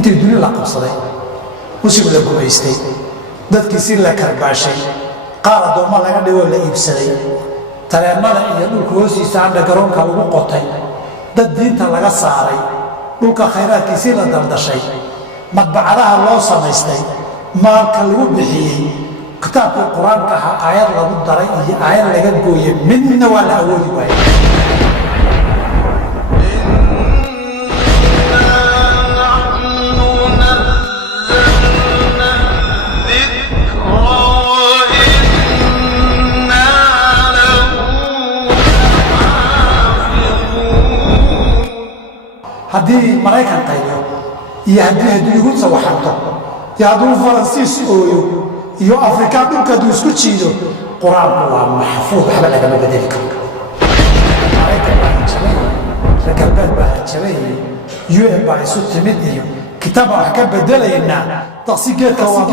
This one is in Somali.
intii dunia la qabsaday muslim la gumaystay dadkiisii la karbaashay qaar addoommo laga dhigoo la iibsaday tareennada iyo dhulka hoostiisa andha garoonka lagu qotay dad diinta laga saaray dhulka khayraadkiisii la daldashay madbacadaha loo samaystay maalka lagu bixiyey kitaabkii qur-aanka ahaa aayad lagu daray iyo aayad laga gooyey midna waa la awoodi waayey haddii maraykan qayliyo iyo haddii yuhuud sawaxanto iyo hadduu faransiis ooyo iyo afrikaan dhulka hadduu isku jiido qur-aanku waa maxfuud waxba lagama bedeli karo maraykan baa hanjabay reer galbeed baa hanjabay iyo UN baa isu timid iyo kitaab baan wax ka bedelaynaa daqsi geedka waa